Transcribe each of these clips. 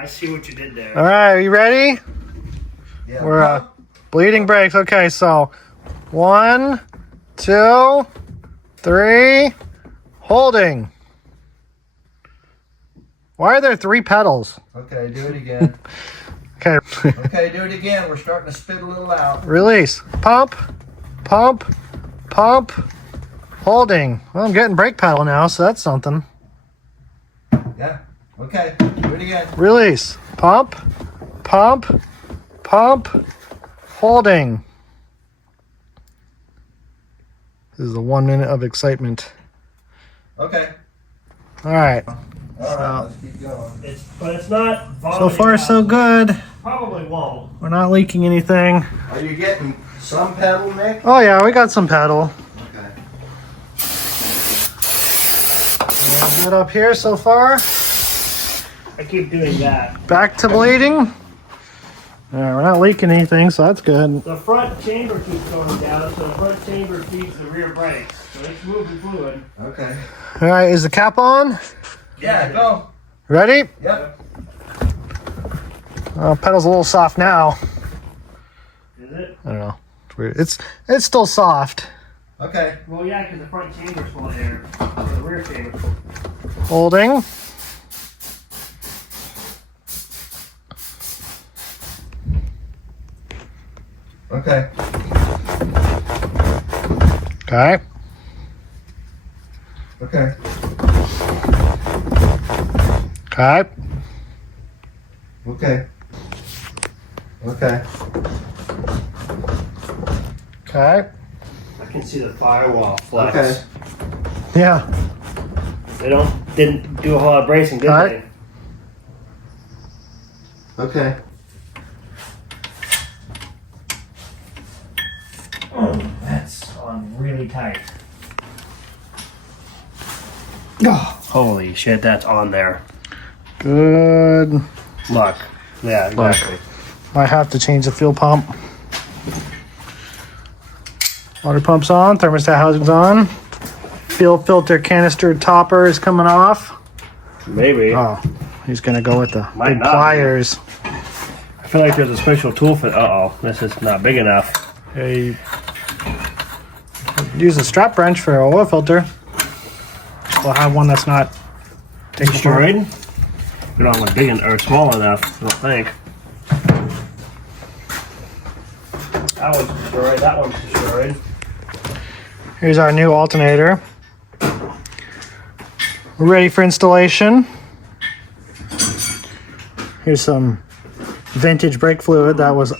I see what you did there. All right, are you ready? Yeah. We're bleeding brakes. Okay, so 1, 2, 3, holding. Why are there 3 pedals? Okay, do it again. Okay. Okay, do it again. We're starting to spit a little out. Release. Pump, pump, pump, holding. Well, I'm getting brake pedal now, so that's something. Yeah. Okay, do it again. Release. Pump, pump, pump, holding. This is the 1 minute of excitement. Okay. All right. All right, let's keep going. But it's not So vomiting far, out. so good. Probably won't. We're not leaking anything. Are you getting some pedal, Nick? Oh yeah, we got some pedal. Okay. Good up here so far. I keep doing that. Back to bleeding. All right, we're not leaking anything, so that's good. The front chamber keeps going down, so the front chamber feeds the rear brakes. So it's moving fluid. Okay. All right, is the cap on? Yeah, go. Ready? Yep. Pedal's a little soft now. Is it? I don't know. It's weird. It's still soft. Okay. Well, yeah, because the front chamber's full of air. The rear chamber's full. Holding. Okay. Okay. Okay. Okay. Okay. Okay. Okay. I can see the firewall flex. Okay. Yeah. They didn't do a whole lot of bracing, did Alright. they? Okay. Oh, that's on really tight. Holy shit, that's on there. Good. Look. Yeah, exactly. Might have to change the fuel pump. Water pump's on. Thermostat housing's on. Fuel filter canister topper is coming off. Maybe. Oh, he's gonna go with the Might big not be. pliers. I feel like there's a special tool for. Uh oh, this is not big enough. Hey, use a strap wrench for an oil filter. We'll have one that's not Destroyed? We don't have one big or small enough, I don't think. That one's destroyed, that one's destroyed. Here's our new alternator. We're ready for installation. Here's some vintage brake fluid that was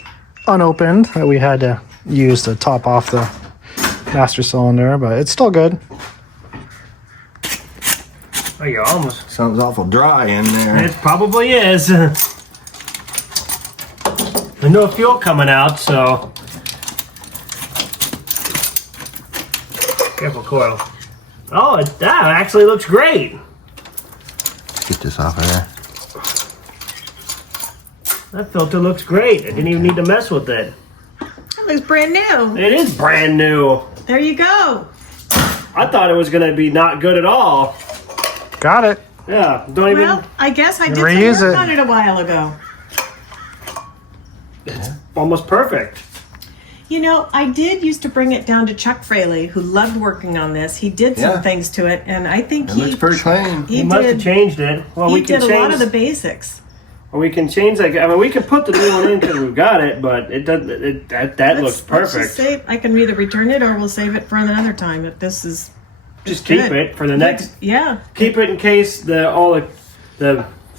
unopened that we had to use to top off the master cylinder, but it's still good. Oh, you almost. Sounds awful dry in there. It probably is. There's no fuel coming out, so. Careful coil. Oh, that actually looks great. Get this off of there. That filter looks great. I didn't even need to mess with it. It looks brand new. It is brand new. There you go. I thought it was going to be not good at all. Got it. Yeah, don't even. Well, I guess I did some Reuse work it. on it a while ago. It's almost perfect. You know, I did used to bring it down to Chuck Fraley, who loved working on this. He did some Yeah. things to it, and I think It looks pretty clean. he He must have did. changed it. Well, He we can did a change. lot of the basics. Or we can change that. I mean, we can put the new one in because we've got it, but it doesn't. That looks Let's perfect. just save. I can either return it or we'll save it for another time. If this is Just keep good. it for the next. Yeah. Keep it in case all the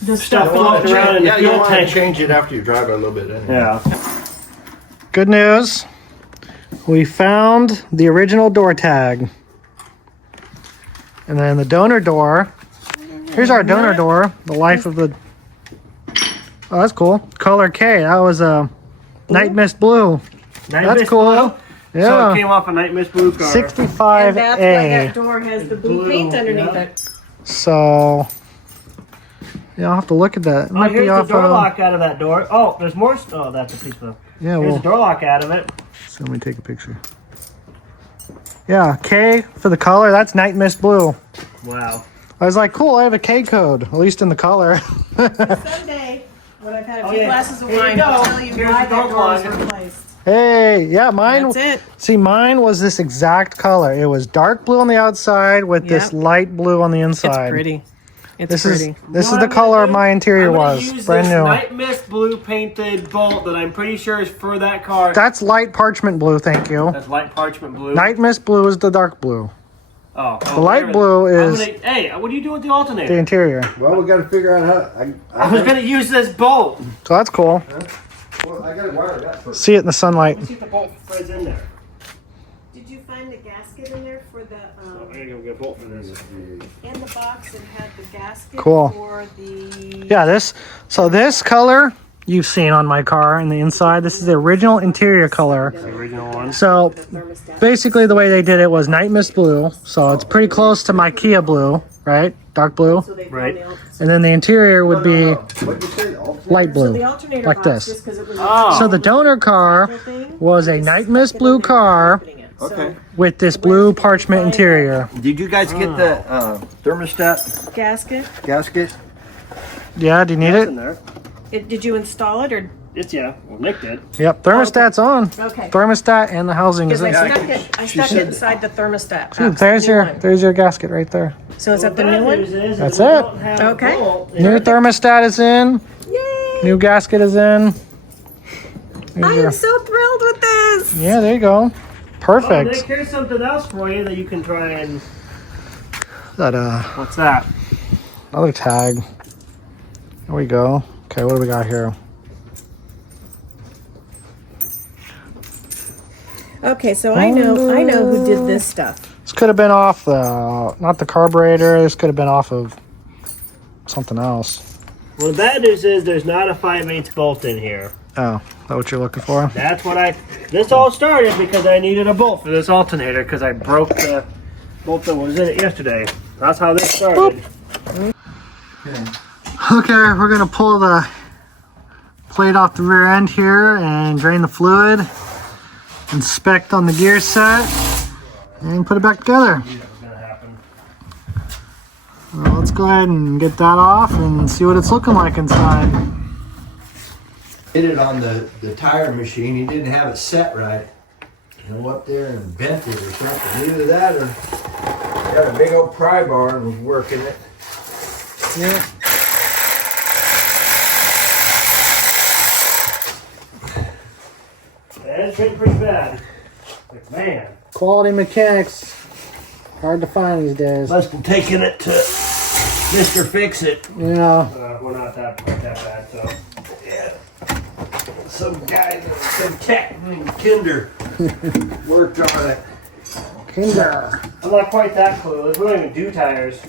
The stuff stuff floating around in the Yeah, you fuel want to tank. change it after you drive it a little bit. Anyway. Yeah. Good news. We found the original door tag. And then the donor door. Here's our donor door. The life of the... Oh, that's cool. Color K. That was a Night Mist Blue. Night That's Mist cool. Blue? So Yeah. it came off a Night Mist Blue car. 65A. And that's why that door has the blue paint underneath yeah. it. So... Yeah, I'll have to look at that. It Oh, might here's be the off door of... lock out of that door. Oh, there's more. Oh, that's a piece of. Yeah, Here's well... the door lock out of it. So let me take a picture. Yeah, K for the color. That's Night Mist Blue. Wow. I was like, cool, I have a K code, at least in the color. Someday. When I've had a Oh, few yeah. glasses of Here you wine, go. I'll tell you Here's why the that door door was closet. replaced. Hey, yeah, mine. That's it. See, mine was this exact color. It was dark blue on the outside with this Yep. light blue on the It's inside. pretty. It's This pretty. is this You is know the what I'm color gonna of do? my interior I'm gonna was. use Brand this new. night mist blue painted bolt that I'm pretty sure is for that car. That's light parchment blue, thank you. That's light parchment blue. Night mist blue is the dark blue. Oh, The light blue is hey, what are you doing with the alternator? the interior. Well, we got to figure out how. I was gonna use this bolt. So that's cool. Well, I got to wire that first. See it in the sunlight. Let's see if the bolt threads in there. Did you find the gasket in there for the I'm gonna go get a bolt for this. in the box that had the gasket Cool. for the Yeah, this color you've seen on my car in the inside. This is the original interior color. The original one. So thermostat? basically the way they did it was night mist blue. So it's pretty close to my Kia blue, right? Dark blue. So they found Right. And then the interior would be What'd you say? light So blue. the alternator like box, this. just 'cause it was Oh. So the donor car thing, was a just night stuck mist it blue in there car and opening it. So Okay. with this blue parchment interior. Did you guys get the thermostat gasket. gasket? Yeah, do you need It's in it? there. Did you install it or It's well, Nick did. Yep, thermostat's on. okay? Thermostat and the housing is Because I in. stuck it. I stuck it inside the thermostat. Ooh, box, there's the new your one. there's your gasket right there. So is that the new one? That's it. Okay. New thermostat is in. Yay! New gasket is in. There's I your- am so thrilled with this. yeah, there you go. Oh, Nick, Perfect. here's something else for you that you can try and. That What's that? another tag. There we go. Okay, what do we got here? Okay, so I know who did this stuff. This could have been off the not the carburetor. This could have been off of something else. Well, the bad news is there's not a 5/8 bolt in here. Oh, is that what you're looking for? That's what This all started because I needed a bolt for this alternator because I broke the bolt that was in it yesterday. That's how this started. Okay, we're gonna pull the plate off the rear end here and drain the fluid, inspect on the gear set, and put it back together. It's gonna happen. Well, let's go ahead and get that off and see what it's looking like inside. Hit it on the tire machine. He didn't have it set right. Go up there and bent it or something. Either that or got a big old pry bar and was working it. Yeah. It's getting pretty bad. Like, man. Quality mechanics, hard to find these days. Must have taken it to Mr. Fix It. Yeah. We're not that bad, so. Yeah. Some guy, some tech named Kinder worked on it. Kinder. I'm not quite that clueless. We don't even do tires.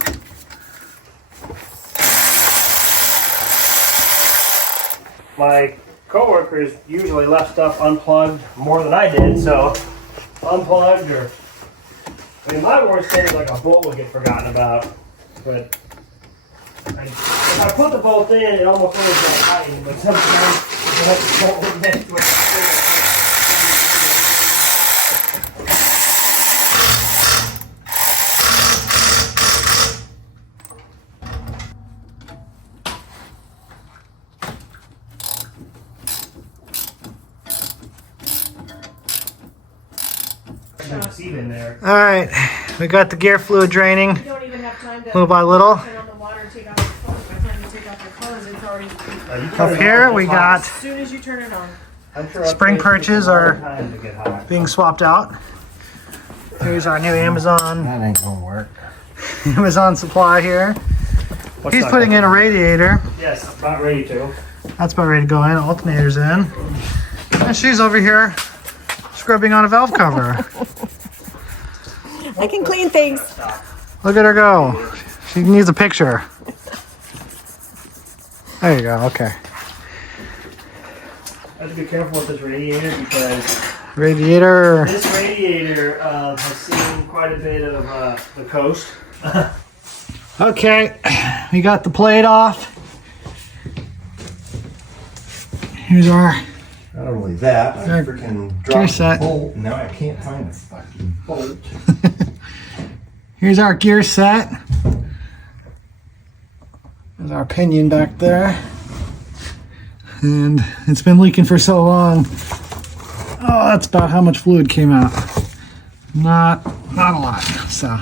My coworkers usually left stuff unplugged more than I did, so unplugged or. I mean, my worst thing is like a bolt would get forgotten about, but if I put the bolt in, it almost always got hiding, but sometimes the bolt would miss with seat in there. All right, we got the gear fluid draining You don't even have time to little by little. turn on the water, take off your clothes. By the time you take off your clothes, it's already. Up here we got As soon as you turn it on. spring perches are Time to get hot. being swapped out. Here's our new Amazon That ain't gonna work. Amazon supply here. What's He's not putting in gonna- a radiator. Yes, about ready to. That's about ready to go in. Alternator's in. And she's over here scrubbing on a valve cover. I can clean things. Look at her go. She needs a picture. There you go. Okay. I have to be careful with this radiator because Radiator. this radiator has seen quite a bit of the coast. Okay. We got the plate off. Here's our Not only that, I Gear freaking dropped set. the bolt. Now I can't find the fucking bolt. Here's our gear set. There's our pinion back there. and it's been leaking for so long. Oh, that's about how much fluid came out. Not a lot. So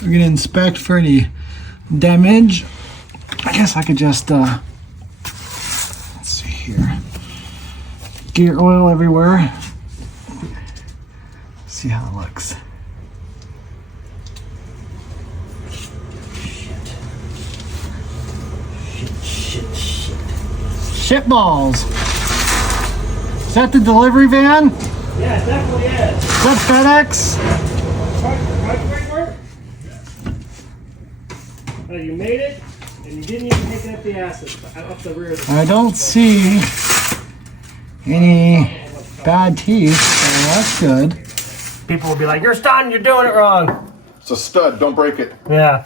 we're gonna inspect for any damage. I guess I could just let's see here. Gear oil everywhere. See how it looks. Shit balls. Is that the delivery van? Yeah, it definitely is. Is that FedEx? Well, you made it, and you didn't even pick up the acid off the rear. I don't see any bad teeth, so that's good. People will be like, "You're stunned. You're doing it wrong." It's a stud. Don't break it. Yeah,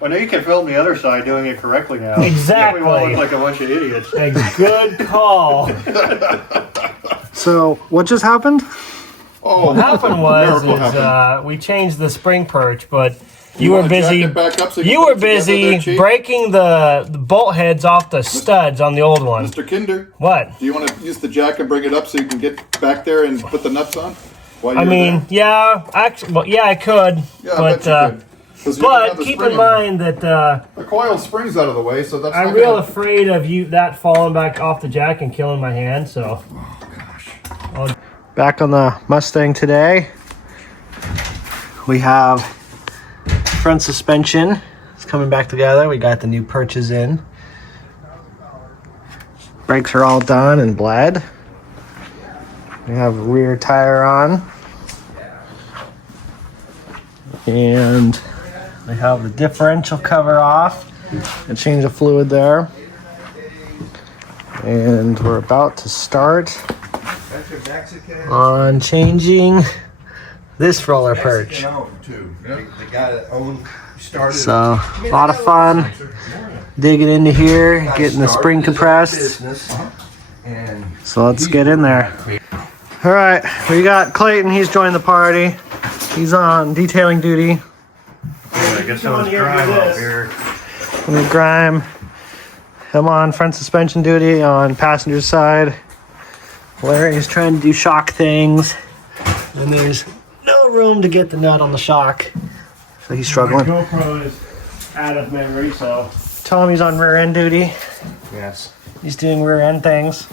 Well, now you can film the other side doing it correctly now. exactly. We won't look like a bunch of idiots. A good call. So what just happened? Oh, What happened was miracle happened. we changed the spring perch, but you wanna were jack busy. it back up so you You can were put it together busy there, Chief? breaking the bolt heads off the studs on the old one. Mr. Kinder, What? do you want to use the jack and bring it up so you can get back there and put the nuts on? While I you're mean, there? yeah, actually, well, yeah, I could, Yeah, but I bet you could. 'Cause you don't have but the keep spring in there. mind that The coil spring's out of the way, so that's I'm not real gonna... afraid of that falling back off the jack and killing my hand. So Back on the Mustang today, we have front suspension. It's coming back together. We got the new perches in. Brakes are all done and bled. We have a rear tire on. And we have the differential cover off and change the fluid there. And we're about to start on changing this roller perch. The guy that started. So a lot of fun digging into here, getting the spring compressed. So let's get in there. All right, we got Clayton. He's joined the party. He's on detailing duty. I guess that was grime up here. Let me grime. I'm on front suspension duty on passenger side. Larry's trying to do shock things, and there's no room to get the nut on the shock, so he's my struggling. GoPro is out of memory, so Tommy's on rear end duty. yes. He's doing rear end things.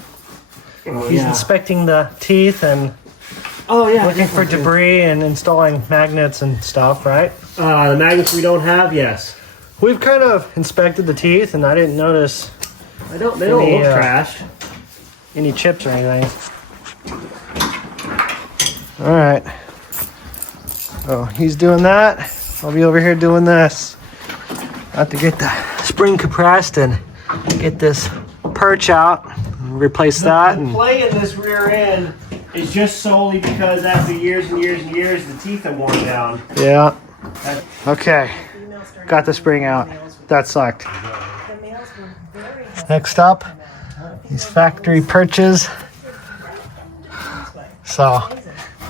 He's inspecting the teeth and looking for debris and installing magnets and stuff, right? The magnets we don't have, yes. We've kind of inspected the teeth, and I didn't notice They don't look trash. any chips or anything. All right. Oh, he's doing that. I'll be over here doing this. I have to get the spring compressed and get this perch out, and replace that. The And play in this rear end is just solely because after years and years and years, the teeth are worn down. yeah. Okay. Got the spring out. That sucked. Next up, these factory perches. So,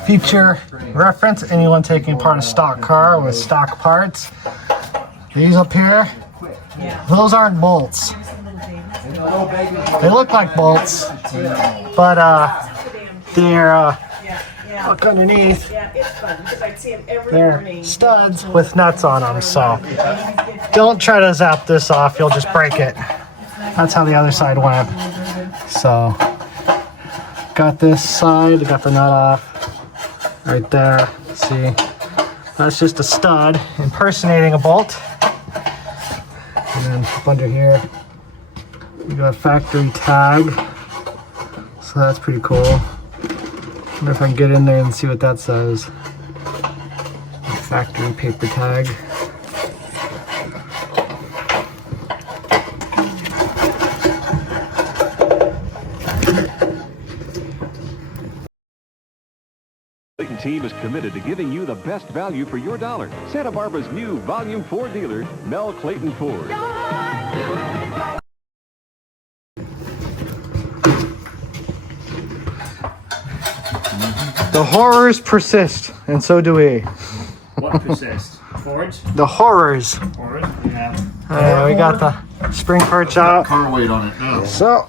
future reference, anyone taking apart a stock car with stock parts. These up here, those aren't bolts. They look like bolts, but they're look underneath. They're studs with nuts on them, so don't try to zap this off, you'll just break it. That's how the other side went. So, got this side, got the nut off right there. See, that's just a stud impersonating a bolt. And then up under here, we got a factory tag. So that's pretty cool. Wonder if I can get in there and see what that says. Factory paper tag. Clayton team is committed to giving you the best value for your dollar. Santa Barbara's new Volume 4 dealer, Mel Clayton Ford. The horrors persist, and so do we. What persists? Fords? The horrors. Fords? Yeah. We got the spring perch out. Car weight on it now. So,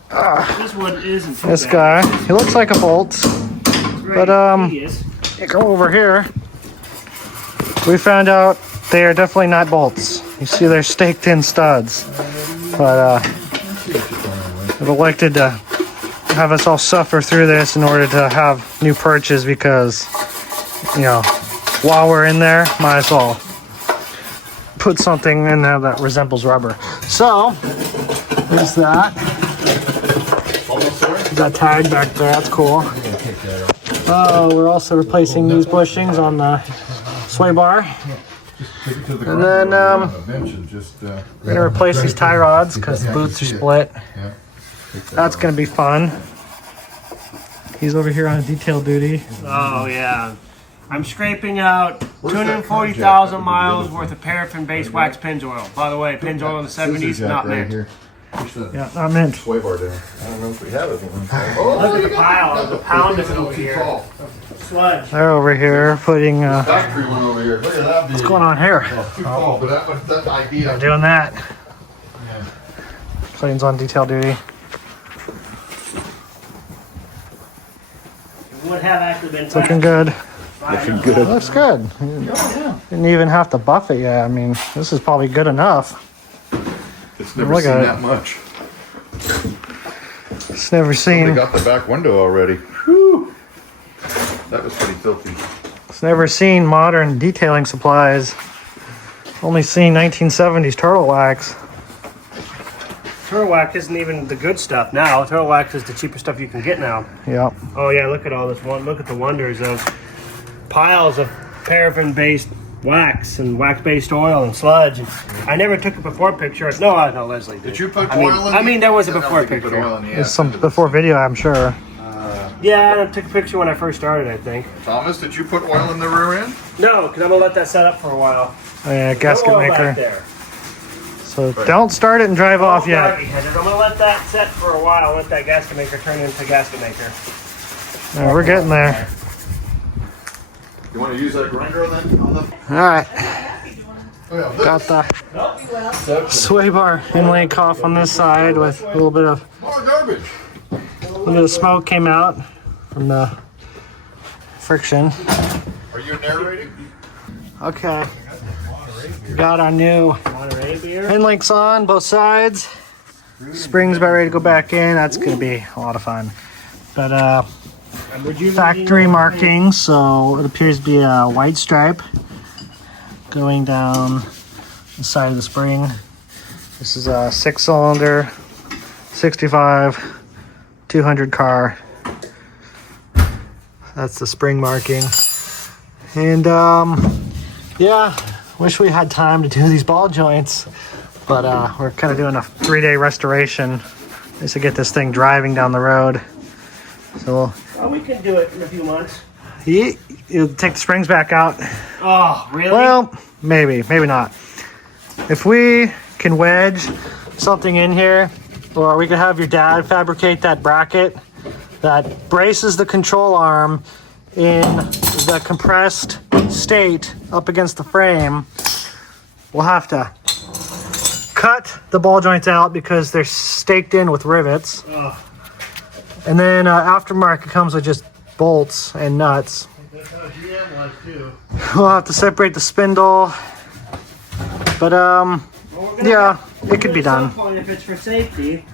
This one isn't too this bad. guy, he looks like a bolt, It's but tedious. you go over here. We found out they are definitely not bolts. You see they're staked in studs, but I've elected to have us all suffer through this in order to have new perches because, you know, while we're in there, might as well put something in there that resembles rubber. So, there's that. There's that tag back there, that's cool. Oh, we're also replacing these bushings on the sway bar. And then we're gonna replace these tie rods because the boots are split. That's gonna be fun. He's over here on detail duty. Oh yeah. I'm scraping out 240,000 miles worth of paraffin-based wax pins oil. By the way, pins oil in the 70s, not mint. Yeah, not mint. Sway bar down. I don't know if we have it. Look at the pile, the pound of it over here. Sludge. They're over here putting, Factory one over here. Look at that. what's going on here? Too tall, but that was that idea. I'm doing that. Plane's on detail duty. Would have actually been It's looking good. Looking good. Looks good. Didn't even have to buff it yet. I mean, this is probably good enough. It's never Look seen at it. that much. It's never They seen. got the back window already. Whew. That was pretty filthy. It's never seen modern detailing supplies. Only seen 1970s turtle wax. Turtle wax isn't even the good stuff now. Turtle wax is the cheapest stuff you can get now. Yep. Oh yeah, look at all this one. Look at the wonders of piles of paraffin-based wax and wax-based oil and sludge. And I never took a before picture. No, Leslie did. Did you put I mean, oil in? I mean, there was a I don't before think you put picture. oil in the There's end. some before video, I'm sure. Yeah, I took a picture when I first started, I think. Thomas, did you put oil in the rear end? No, because I'm gonna let that set up for a while. Oh, yeah, gasket No oil back maker. there. So don't start it and drive off yet. I'm gonna let that set for a while. Let that gasket maker turn into gasket maker. Yeah, we're getting there. You want to use that grinder on that? On the, All right. oh yeah, this. Got the sway bar inlay off on this side with a little bit of More garbage. smoke came out from the friction. Are you narrating? Okay. Got our new Monterey beer. pin links on both sides. Springs about ready to go back in. That's gonna be a lot of fun. But factory markings, so it appears to be a white stripe going down the side of the spring. This is a 6-cylinder, 65, 200 car. That's the spring marking. And yeah, wish we had time to do these ball joints, but we're kind of doing a 3-day restoration just to get this thing driving down the road. So Oh, we could do it in a few months. you'll take the springs back out. Oh, really? Well, maybe not. If we can wedge something in here, or we could have your dad fabricate that bracket that braces the control arm in the compressed state up against the frame. We'll have to cut the ball joints out because they're staked in with rivets. Oh. And then aftermarket comes with just bolts and nuts. That's how GM was too. We'll have to separate the spindle. But Well, we're gonna yeah, have- it could be at some done. point, if it's for safety,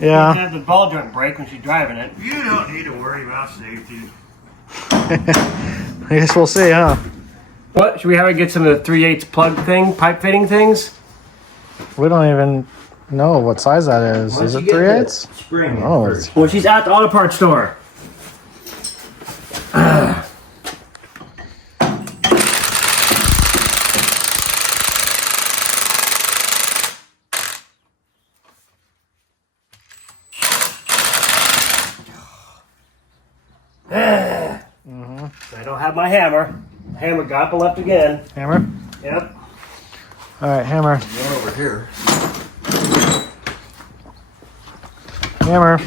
Yeah. have the ball joint break when she's driving it. You don't need to worry about safety. I guess we'll see, huh? What? Should we have her get some of the 3/8 plug thing, pipe fitting things? We don't even know what size that is. Why don't Is you it get 3/8? the Spring. Oh, first? it's Well, she's at the auto parts store. I don't have my hammer. Hammer got up and left again. hammer. Yep. All right, hammer. One over here. Hammer.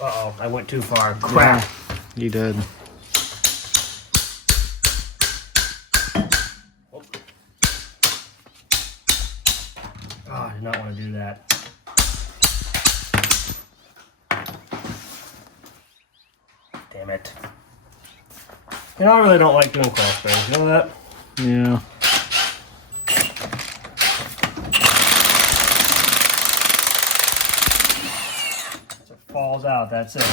Uh-oh, I went too far. Crap. You did. not want to do that. Damn it. You know, I really don't like doing crawl springs. You know that? Yeah. If it falls out, that's it.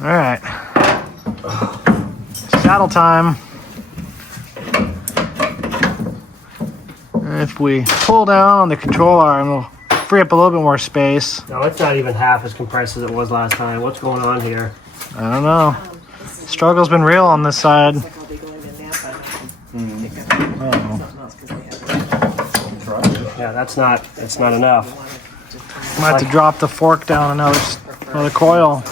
All right. Saddle time. If we pull down on the control arm, we'll free up a little bit more space. No, it's not even half as compressed as it was last time. What's going on here? I don't know. Struggle's been real on this side. Looks like I'll be going to Napa and pick up something else 'cause they have Yeah, that's not enough. Might have to drop the fork down another coil.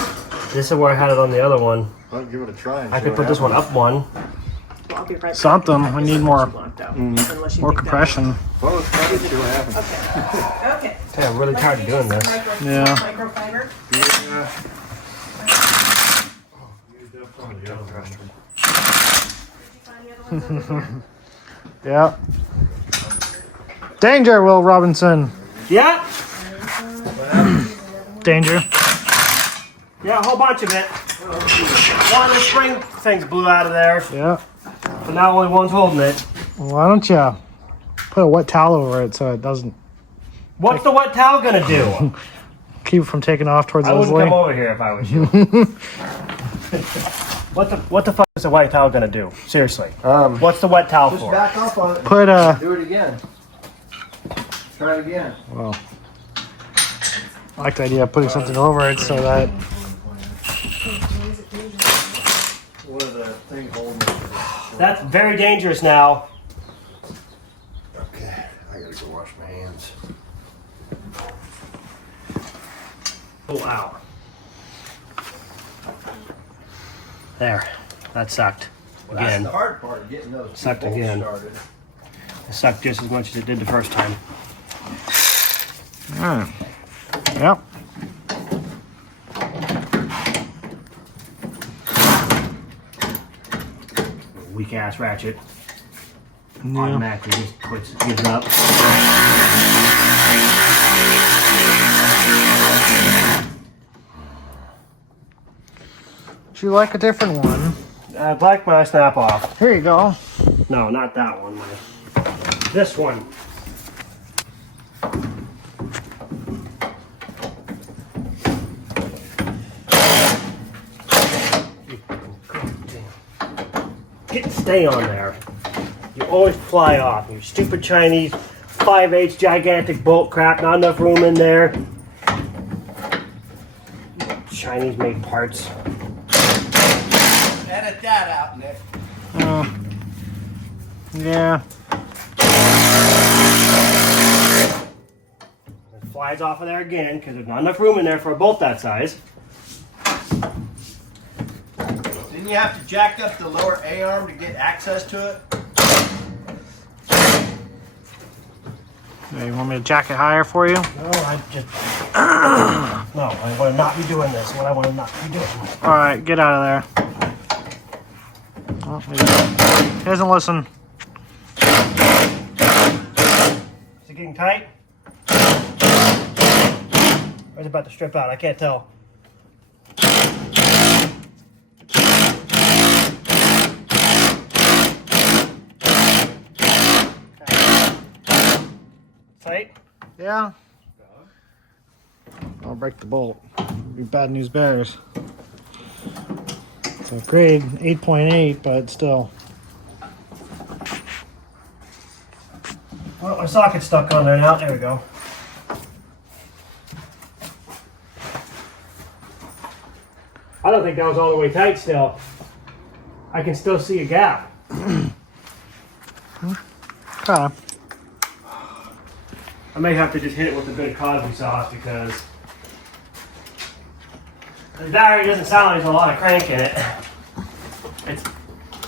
This is where I had it on the other one. I'll give it a try. I could put this one up one. I'll be right back. Something. We need more Unless you think that- compression. Well, let's try to see what happens. Okay. Hey, I'm really tired of doing this. Yeah. Microfiber. Yeah. Danger, Will Robinson. Yeah, Danger. yeah, a whole bunch of it. One of the spring things blew out of there, Yeah. but now only one's holding it. Why don't you put a wet towel over it so it doesn't What's the wet towel gonna do? keep it from taking off towards I wouldn't Leslie? come over here if I was you. What the fuck is the wet towel gonna do? Seriously. What's the wet towel Just for? back off on it. Put Do it again. Try it again. well, I like the idea of putting something over it so that What are the things holding it? That's very dangerous now. Okay, I gotta go wash my hands. Oh, ow. There. That sucked. That's Again. the hard part, getting those two Sucked bolts again. started. It sucked just as much as it did the first time. Yep. Weak ass ratchet. Yeah. Automatically just gives up. Would you like a different one? I'd like my snap off. Here you go. No, not that one. This one. Stay on there. You always fly off. You stupid Chinese 5/8 gigantic bolt crap. Not enough room in there. Chinese made parts. Edit that out, Nick. Yeah. It flies off of there again because there's not enough room in there for a bolt that size. Didn't you have to jack up the lower A-arm to get access to it? Yeah, you want me to jack it higher for you? No, I just. No, I want to not be doing this. What I want to not be doing. All right, get out of there. Oh, he doesn't listen. Is it getting tight? Or is it about to strip out? I can't tell. Tight? Yeah. I'll break the bolt. Be bad news bears. So grade 8.8, but still. Well, my socket's stuck on there now. There we go. I don't think that was all the way tight still. I can still see a gap. Okay. I may have to just hit it with a bit of Cosby sauce because the battery doesn't sound like there's a lot of crank in it.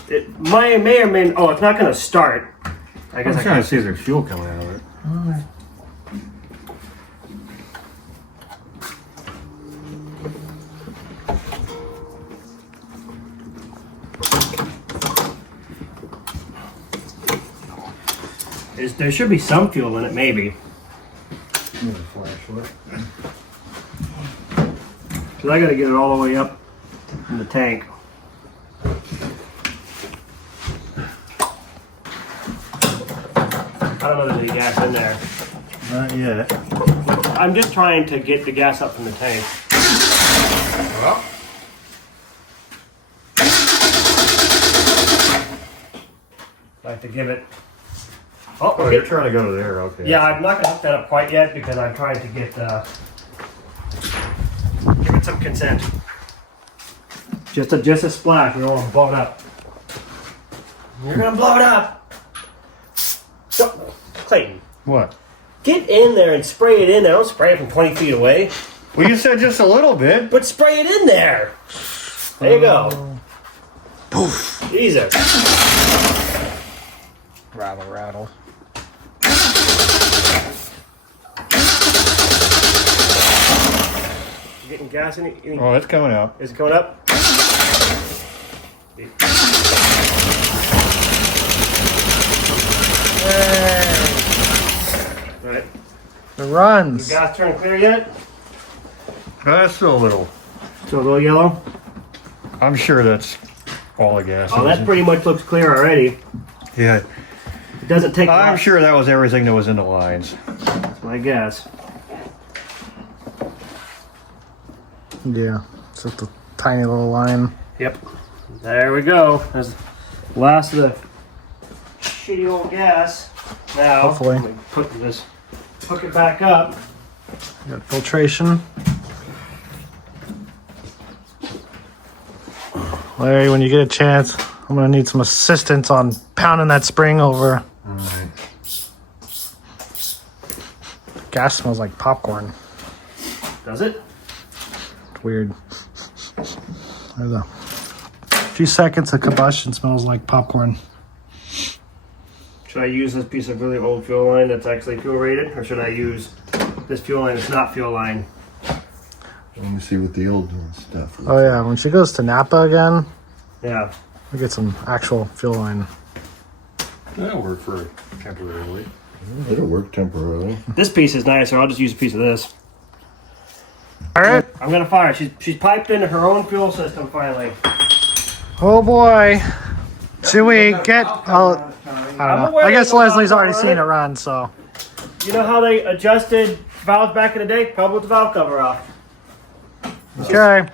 It may or may. Oh, it's not going to start. I guess I trying can't to see if there's fuel coming out of it. There should be some fuel in it, maybe. Flashlight. Because I got to get it all the way up in the tank. I don't know if there's any gas in there. Not yet. I'm just trying to get the gas up from the tank. Well, I like to give it. oh, you're trying to go to there, okay. Yeah, I'm not going to hook that up quite yet because I'm trying to get give it some consent. Just a splash. We don't want to blow it up. You're going to blow it up. So, Clayton, What? get in there and spray it in there. Don't spray it from 20 feet away, Well, you said just a little bit. but spray it in there. There you go. Poof. Easy. Rattle, rattle. You getting gas in it? Oh, it's coming out. Is it coming up? Right. It runs. Gas turn clear yet? That's still a little. Still a little yellow? I'm sure that's all the gas. Oh, that pretty much looks clear already. Yeah. It doesn't take I'm much, sure that was everything that was in the lines. that's my guess. Yeah, it's just a tiny little line. Yep. There we go. That's the last of the shitty old gas. Now, Hopefully. let me hook it back up. Got filtration. Larry, when you get a chance, I'm gonna need some assistance on pounding that spring over. Alright. Gas smells like popcorn. Does it? It's weird. There's a few seconds of combustion smells like popcorn. Should I use this piece of really old fuel line that's actually fuel rated, or should I use this fuel line that's not fuel line? Let me see what the old stuff is. Oh yeah, when she goes to Napa again, Yeah. we get some actual fuel line. That'll work for temporarily. It'll work temporarily. This piece is nicer. I'll just use a piece of this. All right. I'm gonna fire. She's piped into her own fuel system finally. Oh boy. Should we get? I don't know. I guess Leslie's already seen it run, so. You know how they adjusted valves back in the day? Probably with the valve cover off. Okay.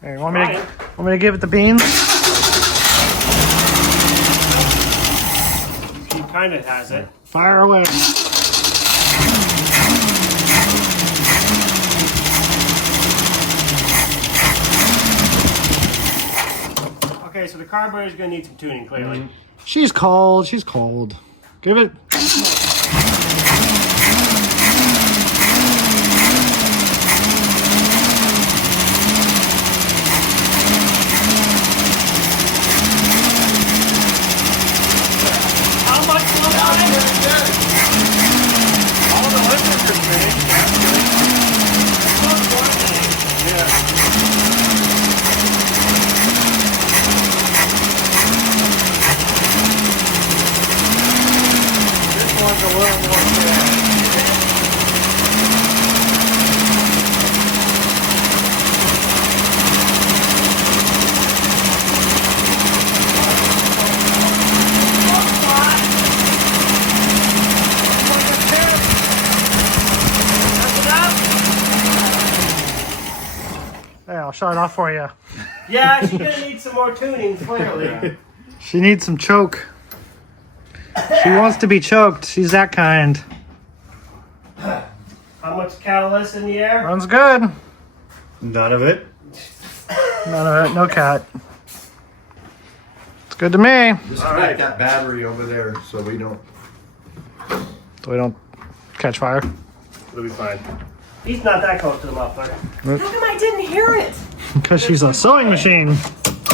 Hey, want me to give it the beans? She kind of has it. Fire away. Okay, so the carburetor's gonna need some tuning, clearly. She's cold. She's cold. Give it. How much more time? All the liquids are finished. This one's a little more fair. Hey, I'll shut it off for you. Yeah, she's gonna need some more tuning, clearly. She needs some choke. She wants to be choked. She's that kind. How much catalyst in the air? Runs good. None of it. None of it. No cat. It's good to me. Just connect that battery over there so we don't. So we don't catch fire. It'll be fine. He's not that close to the muffler. How come I didn't hear it? Because she's a sewing machine.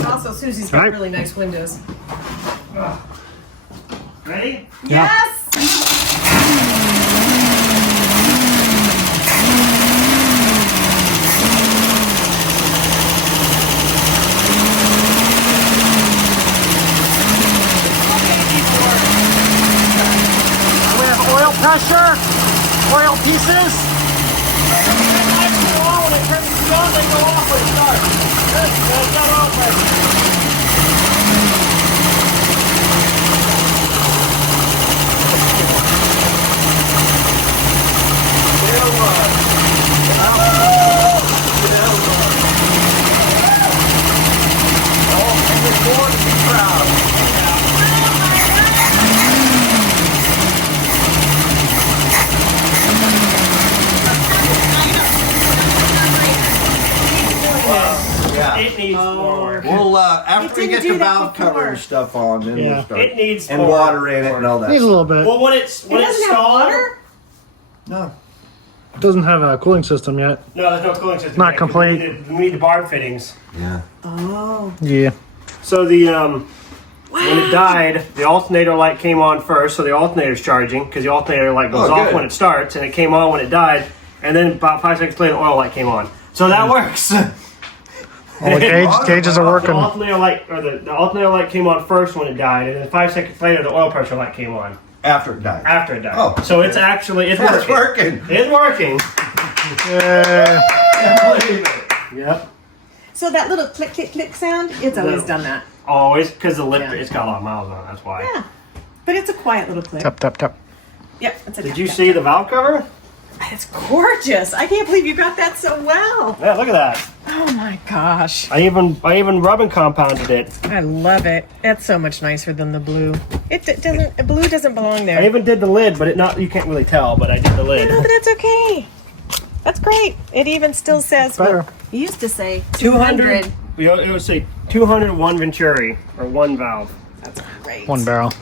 Also, Susie's got Right. really nice windows. Ready? Yeah. Yes! oil pressure, oil pieces. When it turns on, they go off when it starts. That's not oil pressure. It needs more work. We'll after we didn't get do the that valve before. cover and stuff on, then Yeah. we'll start. It needs and more water in it and all that. Needs a little bit. Well, when it's It doesn't have stalled, water? No. It doesn't have a cooling system yet. no, there's no cooling system. Not yet, 'cause complete. We need the barb fittings. Yeah. Oh. Yeah. So the when it died, the alternator light came on first, so the alternator's charging because the alternator light goes Oh, off good. when it starts, and it came on when it died, and then about 5 seconds later, the oil light came on. So that works. All the gauges are The working. alternator light, or the alternator light came on first when it died, and then 5 seconds later, the oil pressure light came on After it died. after it died. Oh. So it's actually it's It's working. working. It's working. Yeah. Can't believe it. Yep. So that little click, click, click sound, it's always done that. Always because the lip, Yeah. it's got a lot of miles on it. That's why. Yeah. But it's a quiet little click. Tap, tap, tap. Yep. That's a Did tap, you tap, see tap. the valve cover? It's gorgeous. I can't believe you got that so well. Yeah, look at that. Oh my gosh. I even rub and compounded it. I love it. That's so much nicer than the blue. Blue doesn't belong I there. even did the lid, but you can't really tell, but I did the lid. No, but that's okay. That's great. It even still says, Better. well, it used to say 200. It would say 201 Venturi, or one valve. That's great. One barrel.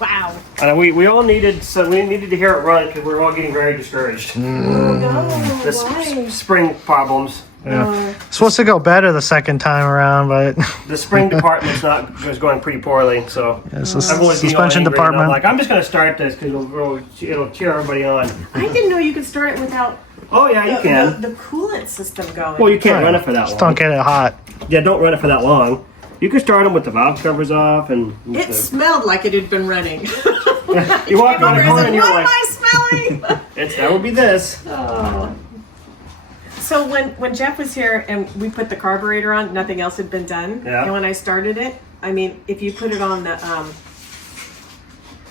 Wow. And we all needed, so we needed to hear it run because we were all getting very discouraged. Oh, no. The Why? spring problems. Yeah. Supposed to go better the second time around, but The spring department's was going pretty poorly, so it's the everyone's getting all suspension angry, and department. I'm like, I'm just going to start this because it'll cheer everybody on. I didn't know you could start it without Oh yeah, you can. the coolant system going. Well, you can't run it for that Just long. don't get it hot. Yeah, don't run it for that long. You can start them with the valve covers off, and It smelled like it had been running. you walk around the Over, corner I and said, you're what like, am I smelling? that would be this. So when Jeff was here and we put the carburetor on, nothing else had been done. Yeah. And when I started it, I mean, if you put it on the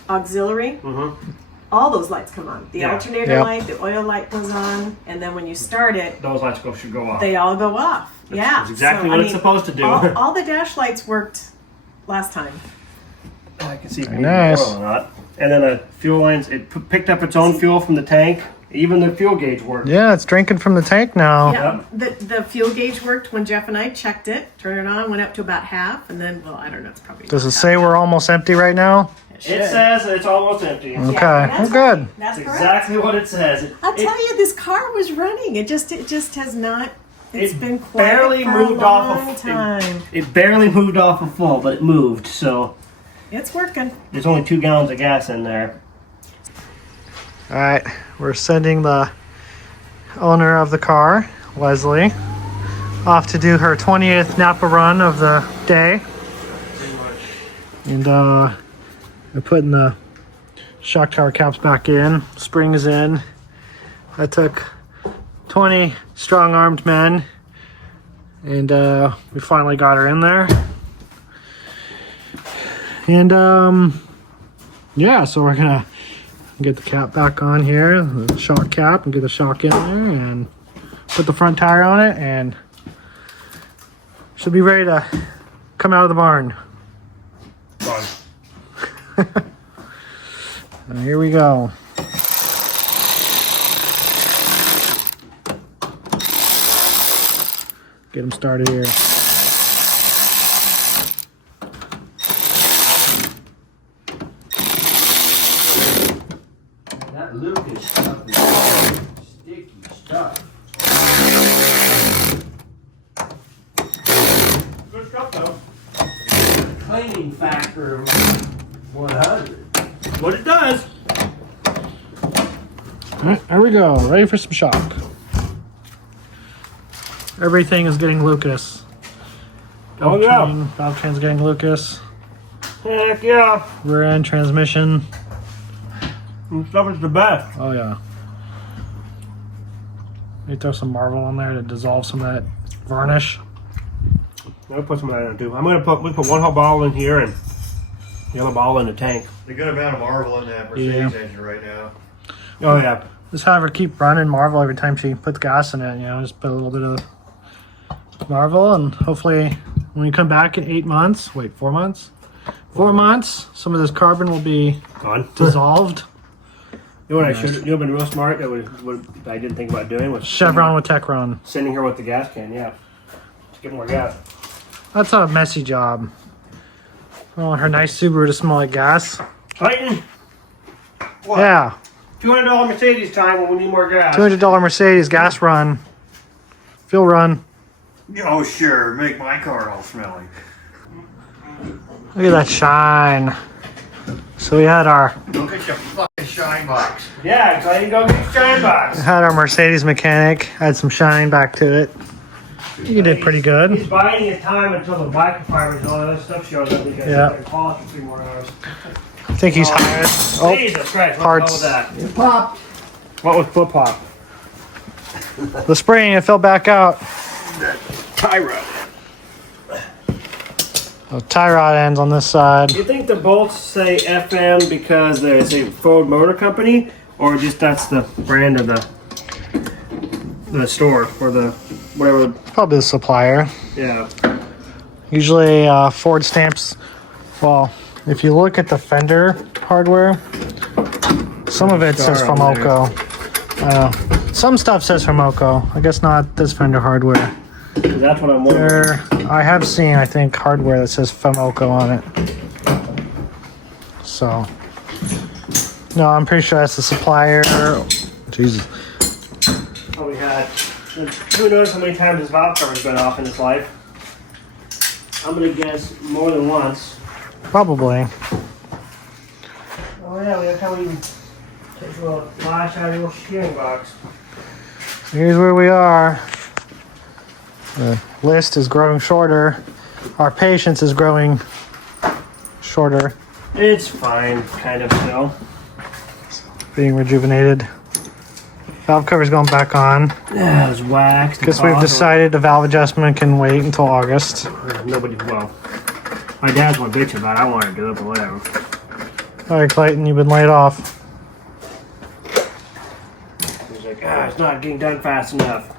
auxiliary, all those lights come on. The Yeah. alternator Yeah. light, the oil light goes on, and then when you start it, Those lights should go off. they all go off. Yeah. That's exactly what it's supposed to do. All the dash lights worked last time. I can see if it Very needs nice. oil or not. And then the fuel lines, it picked up its own fuel from the tank. Even the fuel gauge worked. Yeah, it's drinking from the tank now. Yeah, the fuel gauge worked when Jeff and I checked it, turned it on, went up to about half, and then, well, I don't know, it's probably. Does it say we're almost empty right now? It says that it's almost empty. Okay, that's well, good. That's That's correct. exactly what it says. I'll tell you, this car was running. It just has not. It's It been quiet barely for moved a off long of- time. It barely moved off of full, but it moved. So It's working. there's only 2 gallons of gas in there. All right, we're sending the owner of the car, Leslie, off to do her 20th Napa run of the day. And we're putting the shock tower caps back in. Spring is in. I took 20 strong-armed men, and we finally got her in there. And yeah, so we're gonna get the cap back on here, the shock cap, and get the shock in there, and put the front tire on it, and should be ready to come out of the barn. And here we go. Get them started here. That Lucas stuff is sticky stuff. Good stuff though. Cleaning factor of 100. What it does. Alright, here we go. Ready for some shock. Everything is getting Lucas. Oh yeah. Valve train's getting Lucas. Heck yeah. Rear end transmission. And stuff is the best. Oh yeah. You throw some Marvel in there to dissolve some of that varnish. I'm gonna put some of that in too. We put one whole bottle in here and the other bottle in the tank. A good amount of Marvel in that Mercedes engine right now. Oh yeah. Just have her keep running Marvel every time she puts gas in it, you know, just put a little bit of Marvel, and hopefully when we come back in 8 months, 4 months? 4 months, some of this carbon will be Gone. dissolved. You know what I should? You know, been real smart. That what I didn't think about doing was Chevron with Techron. sending her with the gas can. Yeah, to get more gas. That's a messy job. I want her nice Subaru to smell like gas. Clayton, Yeah, $200 Mercedes time when we need more gas. $200 Mercedes gas run, fuel run. Oh, sure. Make my car all smelly. Look at that shine. So we had our Look at your fucking shine box. Yeah, Clayton, go get your shine box. Mercedes mechanic, add some shine back to it. You did pretty good. He's biding his time until the black compartment and all that other stuff shows up because Yeah. he's gonna polish for 3 more hours. I think he's hired. Oh, Jesus Christ! What parts. the hell was that? It popped. What was flip flop? the spring, it fell back out. Tie rod. The tie rod ends on this side. Do you think the bolts say FM because they're a Ford Motor Company, or just that's the brand of the store or the whatever? Probably the supplier. Yeah. Usually Ford stamps, well, if you look at the fender hardware, some of it says Star on Fomoco. Some stuff says Fomoco. I guess not this fender hardware. 'Cause that's what I'm wondering. I have seen, I think, hardware that says Fomoco on it. So, no, I'm pretty sure that's the supplier. Jesus. Oh, we had. Who knows how many times his valve cover's been off in his life? I'm gonna guess more than once. Probably. Oh yeah, we have time we even take a little lash out of your steering box. Here's where we are. The list is growing shorter. Our patience is growing shorter. It's fine, kind of still. Being rejuvenated. Valve cover's going back on. Yeah, it's waxed. Because we've decided the valve adjustment can wait until August. Nobody, well, my dad's one bitch about it. I want to do it, but whatever. Alright, Clayton, you've been laid off. He's like, it's not getting done fast enough.